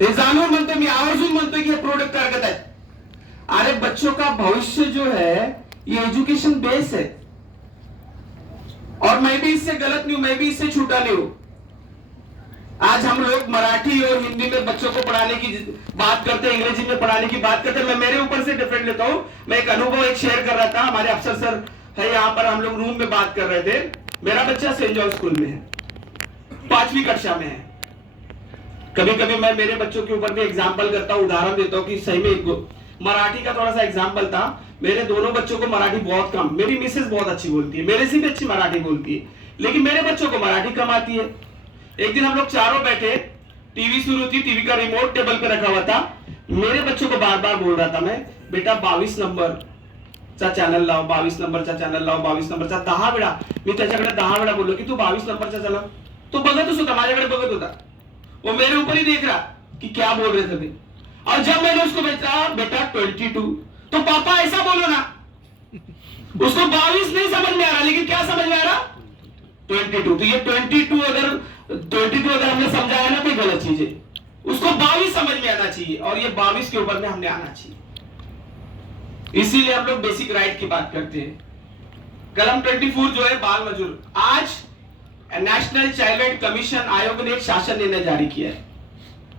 हे जाणून म्हणतोय मी, आवर्जून म्हणतोय की हे प्रोडक्ट कारगत आहे. अरे बच्चों का भविष्य जो है ये एजुकेशन बेस है, और मैं भी इससे गलत नहीं हूं, मैं भी इससे छूटा नहीं हूं. आज हम लोग मराठी और हिंदी में बच्चों को पढ़ाने की बात करते हैं, अंग्रेजी में पढ़ाने की बात करते हैं. मैं मेरे ऊपर से डिफरेंट लेता हूं. मैं एक अनुभव शेयर कर रहा था. हमारे अफसर सर है यहाँ पर, हम लोग रूम में बात कर रहे थे. मेरा बच्चा सेंट जॉर्ज स्कूल में है, 5वीं कक्षा में है. कभी कभी मैं मेरे बच्चों के ऊपर भी एग्जाम्पल करता हूं, उदाहरण देता हूं कि सही में मराठी का थोड़ा सा एग्जाम्पल था. मेरे दोनों बच्चों को मराठी बहुत कम, मेरी मिसेस बहुत अच्छी बोलती है, मेरे से भी अच्छी मराठी बोलती है, लेकिन मेरे बच्चों को मराठी कम आती है. एक दिन हम लोग चारों बैठे, टीवी शुरू थी, टीवी का रिमोट टेबल पे रखा हुआ था. मेरे बच्चों को बार बार बोल रहा था मैं, बेटा 22 नंबरचा चॅनल लाव, 22 नंबरचा चॅनल लाव, 22 नंबरचा. 10 वेळा मी त्याच्याकडे 10 वेळा बोललो की तू 22 नंबरचा चॅनल. तो बघतच होता, माझ्याकडे बघत होता, वो मेरे ऊपर ही देख रहा कि क्या बोल रहे थे. और जब मैंने उसको बेटा 22, तो पापा ऐसा बोलो ना. उसको 22 नहीं समझ में आ रहा, लेकिन क्या समझ में आ रहा, 22. तो ये 22 अगर हमने समझाया ना तो गलत चीज है. उसको 22 समझ में आना चाहिए, और ये 22 के ऊपर में हमने आना चाहिए. इसीलिए हम लोग बेसिक राइट की बात करते हैं. कलम 24 जो है बाल मजूर, आज नेशनल चाइल्ड राइट कमीशन आयोग ने एक शासन निर्णय जारी किया है,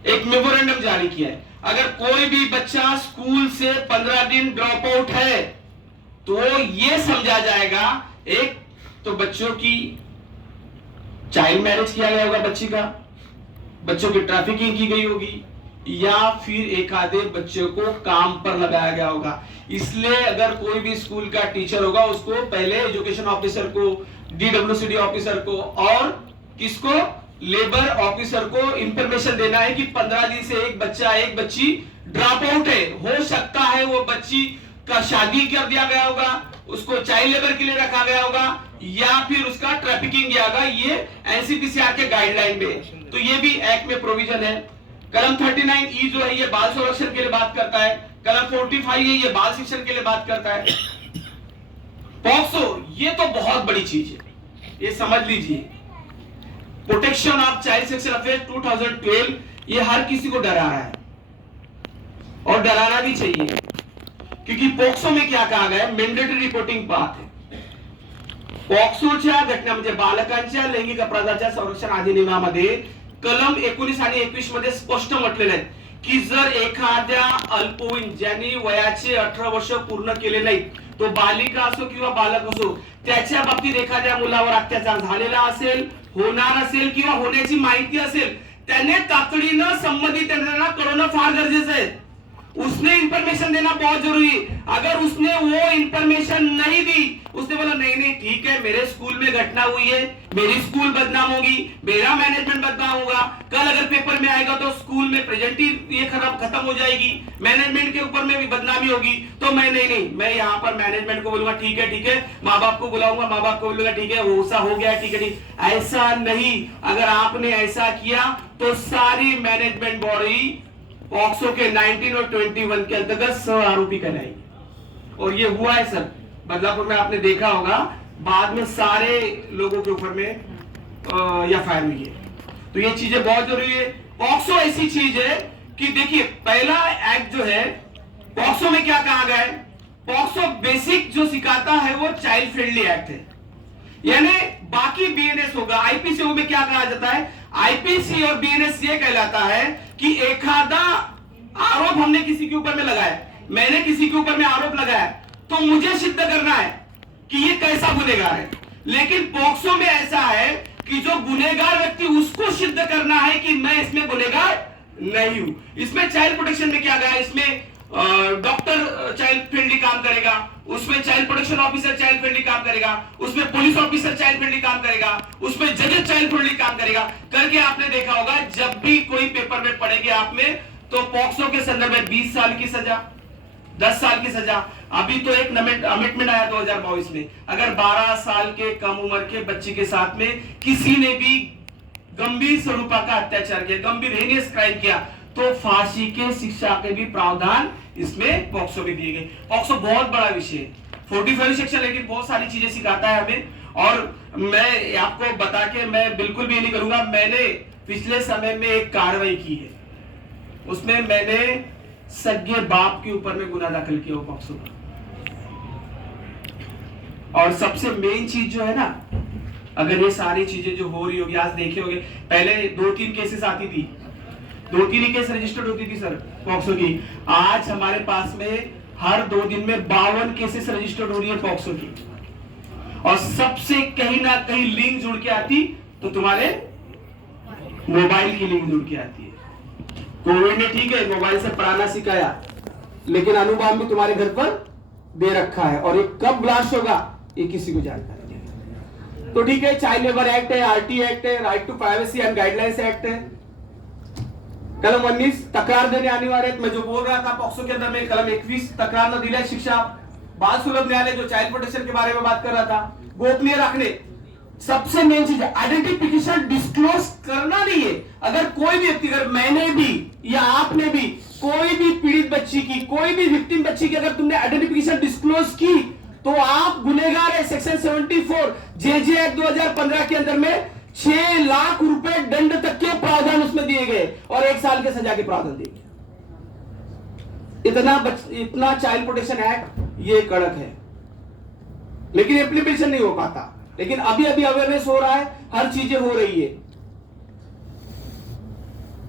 एक मेमोरेंडम जारी किया है. अगर कोई भी बच्चा स्कूल से 15 दिन ड्रॉप आउट है तो ये समझा जाएगा, एक तो बच्चों की चाइल्ड मैरिज किया गया होगा, बच्ची का बच्चों की ट्रैफिकिंग की गई होगी, या फिर एक आधे बच्चों को काम पर लगाया गया होगा. इसलिए अगर कोई भी स्कूल का टीचर होगा उसको पहले एजुकेशन ऑफिसर को, डीडब्ल्यूसीडी ऑफिसर को और किसको, लेबर ऑफिसर को इंफॉर्मेशन देना है कि 15 दिन से एक बच्चा एक बच्ची ड्रॉप आउट है. हो सकता है वो बच्ची का शादी कर दिया गया होगा, उसको चाइल्ड लेबर के लिए रखा गया होगा, या फिर उसका ट्रैफिकिंग किया गया. ये एनसीपीसीआर के गाइडलाइन में, तो ये भी एक्ट में प्रोविजन है. कलम 39E जो है ये बाल संरक्षण के लिए बात करता है. कलम 45 है ये बाल शिक्षण के लिए बात करता है. पॉक्सो ये तो बहुत बड़ी चीज है, ये समझ लीजिए. Protection of child sexual affair 2012, ये हर किसी को डरा रहा है और डराना भी चाहिए, क्योंकि पॉक्सो में क्या कहा गया है, मेंडेटरी रिपोर्टिंग पाथ है. पॉक्सोच्या घटना म्हणजे बालकांच्या लैंगिक अपराधाच्या संरक्षण अधिनियमामध्ये कलम 19 आणि 21 मध्ये स्पष्ट म्हटलेले आहे की जर एखाद्या अल्पवयीन ज्यांनी वयाचे 18 वर्ष पूर्ण केले नाही, तो बालिका असो किंवा बालक असो, त्याच्या बाबतीत एखाद्या मुलावर अत्याचार झालेला असेल, होणार असेल किंवा होण्याची माहिती असेल, त्याने तातडीनं संबंधित यंत्रणा कळवणं फार गरजेचं आहे. उसने इंफॉर्मेशन देना बहुत जरूरी है. अगर उसने वो इंफॉर्मेशन नहीं दी, उसने बोला नहीं नहीं ठीक है मेरे स्कूल में घटना हुई है, मेरी स्कूल बदनाम होगी, मेरा मैनेजमेंट बदनाम होगा, कल अगर पेपर में आएगा तो स्कूल में प्रेजेंटी ये खत्म हो जाएगी, मैनेजमेंट के ऊपर में भी बदनामी होगी, तो मैं नहीं मैं यहाँ पर मैनेजमेंट को बोलूंगा ठीक है, माँ बाप को बुलाऊंगा, माँ बाप को बोलूंगा ठीक है ऐसा हो गया ठीक है. ऐसा नहीं, अगर आपने ऐसा किया तो सारी मैनेजमेंट बॉडी पॉक्सो के 19 और 21 के अंतर्गत सह आरोपी कहलाएगी. और ये हुआ है सर, बदलापुर में आपने देखा होगा, बाद में सारे लोगों के ऊपर में एफआईआर हुई है. तो ये चीजें बहुत जरूरी है. पॉक्सो ऐसी चीज है कि देखिए पहला एक्ट जो है पॉक्सो में क्या कहा गया है, पॉक्सो बेसिक जो सिखाता है वो चाइल्ड फ्रेंडली एक्ट है. यानी बाकी बीएनएस होगा, आईपीसी में क्या कहा जाता है, आईपीसी और बीएनएस ये कहलाता है कि एखादा आरोप हमने किसी के ऊपर में लगाया, मैंने किसी के ऊपर में आरोप लगाया, तो मुझे सिद्ध करना है कि ये कैसा गुनहगार है. लेकिन पॉक्सो में ऐसा है कि जो गुनहगार व्यक्ति उसको सिद्ध करना है कि मैं इसमें गुनहगार नहीं हूं. इसमें चाइल्ड प्रोटेक्शन में क्या गया, इसमें डॉक्टर चाइल्ड फ्रेंडली काम करेगा, उसमें child protection officer child friendly काम करेगा, उसमें पुलिस ऑफिसर चाइल्ड फ्रेंडली काम करेगा, उसमें जजेस चाइल्ड फ्रेंडली काम करेगा. करके आपने देखा होगा जब भी कोई पेपर में पढ़ेंगे आप में, तो पॉक्सो के संदर्भ में 20 साल की सजा, 10 साल की सजा. अभी तो एक अमेंडमेंट आया 2022 में, अगर 12 साल के कम उम्र के बच्चे के साथ में किसी ने भी गंभीर स्वरूपा का अत्याचार किया, गंभीर हेनियस क्राइम किया, तो फांसी के शिक्षा के भी प्रावधान इसमें पॉक्सो में दिए गए. पॉक्सो बहुत बड़ा विषय है, 45 सेक्शन, लेकिन बहुत सारी चीजें सिखाता है हमें. और मैं आपको बता के मैं बिल्कुल भी नहीं करूंगा, मैंने पिछले समय में एक कार्रवाई की है उसमें मैंने सगे बाप के ऊपर में गुना दाखिल किया वो पॉक्सो का। और सबसे मेन चीज जो है ना, अगर ये सारी चीजें जो हो रही होगी, आज देखे होंगे पहले 2-3 केसेस आती थी, 2-3 ही केस रजिस्टर्ड होती थी सर पॉक्सो की। आज हमारे पास में हर 2 दिन में 52 केसेस रजिस्टर्ड हो रही है पॉक्सो की। और सबसे कहीं ना कहीं लिंक जुड़ के आती तो तुम्हारे मोबाइल की लिंक जुड़ के आती है। कोविड ने ठीक है मोबाइल से पढ़ाना सिखाया, लेकिन अनुभव भी तुम्हारे घर पर दे रखा है, और ये कब ब्लास्ट होगा ये किसी को जानकारी नहीं। तो ठीक है, चाइल्ड लेबर एक्ट है, आरटी एक्ट है, right to privacy and guidelines act है, कलम 19 तकरार देने अनिवार्य। मैं जो बोल रहा था पॉक्सो के अंदर में कलम 21 तकरार न दिलाए शिक्षा। बाल सुलभ न्यायालय जो चाइल्ड प्रोटेक्शन के बारे में बात कर रहा था, गोपनीय रखने। सबसे मेन चीज है आइडेंटिफिकेशन डिस्क्लोज करना नहीं है। अगर कोई भी व्यक्ति, अगर मैंने भी या आपने भी कोई भी पीड़ित बच्ची की, कोई भी विक्टिम बच्ची की अगर तुमने आइडेंटिफिकेशन डिस्क्लोज की तो आप गुनहगार है। सेक्शन 74 जेजे एक्ट 2015 के अंदर में 6 लाख रुपए दंड तक के प्रावधान उसमें दिए गए और 1 साल के सजा के प्रावधान दिए गए। इतना चाइल्ड प्रोटेक्शन एक्ट ये कड़क है, लेकिन इम्प्लीमेंटेशन नहीं हो पाता। लेकिन अभी अवेयरनेस हो रहा है, हर चीजें हो रही है।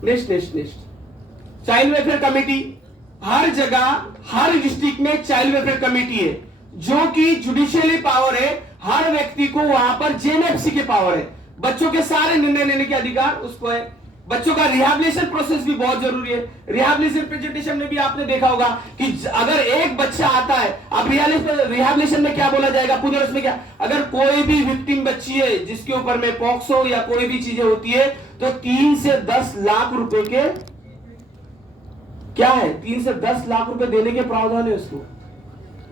नेक्स्ट चाइल्ड वेलफेयर कमेटी, हर जगह हर डिस्ट्रिक्ट में चाइल्ड वेलफेयर कमेटी है, जो कि जुडिशियली पावर है। हर व्यक्ति को वहां पर जेएनएफसी के पावर है, बच्चों के सारे निर्णय लेने के अधिकार उसको है। बच्चों का रिहैबिलिटेशन प्रोसेस भी बहुत जरूरी है। रिहैबिलिटेशन प्रेजेंटेशन में भी आपने देखा होगा कि अगर एक बच्चा आता है, अब रिहैबिलिटेशन में क्या बोला जाएगा, पुनर्वास में क्या, अगर कोई भी विक्टिम बच्ची है जिसके ऊपर में पॉक्सो या कोई भी चीजें होती है तो 3 से 10 लाख रुपए के क्या है, 3 से 10 लाख रुपए देने के प्रावधान है उसको।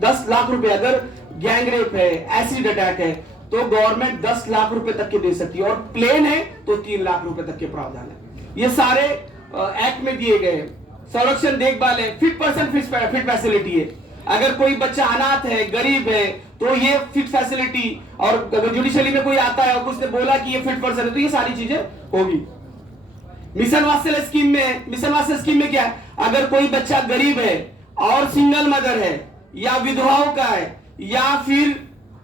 10 लाख रुपए, अगर गैंग रेप है, एसिड अटैक है, तो गवर्नमेंट 10 लाख रुपए तक के दे सकती है, और प्लेन है तो 3 लाख रुपए तक के प्रावधान है। ये सारे एक्ट में दिए गए। संरक्षण देखभाल है, फिट पर्सन फिट फैसिलिटी है। अगर कोई बच्चा अनाथ है, गरीब है, तो ये फिट फैसिलिटी, और अगर जुडिशरी में कोई आता है और उसने बोला कि ये फिट पर्सन है तो ये सारी चीजें होगी। मिशन वात्सल्य स्कीम में, मिशन वात्सल्य स्कीम में क्या है, अगर कोई बच्चा गरीब है और सिंगल मदर है या विधवाओं का है या फिर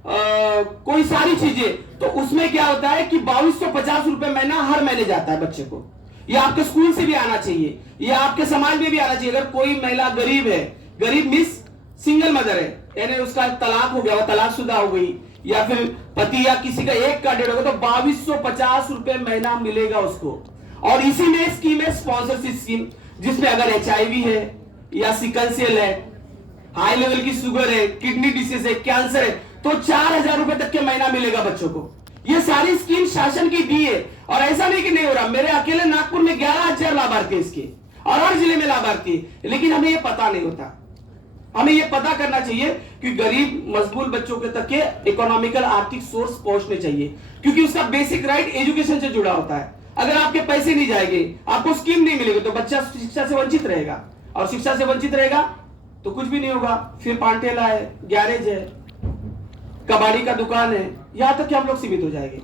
कोई सारी चीजें, तो उसमें क्या होता है कि 2250 रुपए महीना हर महीने जाता है बच्चे को। ये आपके स्कूल से भी आना चाहिए, ये आपके समाज में भी आना चाहिए। अगर कोई महिला गरीब है, गरीब मिस सिंगल मदर है, यानी उसका तलाक हो गया, वो तलाकशुदा हो गई, या फिर पति या किसी का एक का डेढ़ होगा, तो 2250 रुपए महीना मिलेगा उसको। और इसी में स्कीम है स्पॉन्सरशिप स्कीम, जिसमें अगर HIV है या सिकल सेल है, हाई लेवल की शुगर है, किडनी डिसीज है, कैंसर है, तो 4000 रुपए तक के महीना मिलेगा बच्चों को। ये सारी स्कीम शासन की दी है, और ऐसा नहीं कि नहीं हो रहा। मेरे अकेले नागपुर में 11,000 लाभार्थी इसके, और हर जिले में लाभार्थी, लेकिन हमें ये पता नहीं होता। हमें ये पता करना चाहिए कि गरीब मजबूर बच्चों के तक के इकोनॉमिकल आर्थिक सोर्स पहुंचने चाहिए, क्योंकि उसका बेसिक राइट एजुकेशन से जुड़ा होता है। अगर आपके पैसे नहीं जाएंगे, आपको स्कीम नहीं मिलेगी, तो बच्चा शिक्षा से वंचित रहेगा, और शिक्षा से वंचित रहेगा तो कुछ भी नहीं होगा। फिर पानठेला है, गैरेज है, कबाड़ी का दुकान है, यहां तक कि हम लोग सीमित हो जाएंगे।